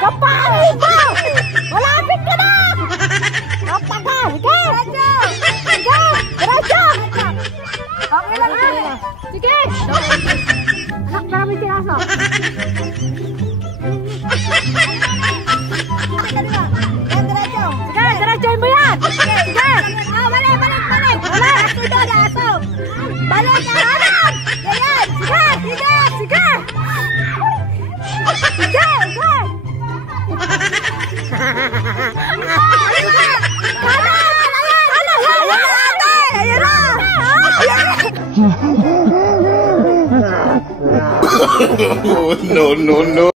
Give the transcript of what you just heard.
Kapal mo! Malapit ka na! Kapal! Sige! Sige! Diretso! Okay lang ha! Sige! Anak, maraming tiraso. Sige, diretsoin mo yan! Sige! Balik! Balik! Harap! Ganyan! Sige! Sige! Sige! Sige! Sige! No, no, no.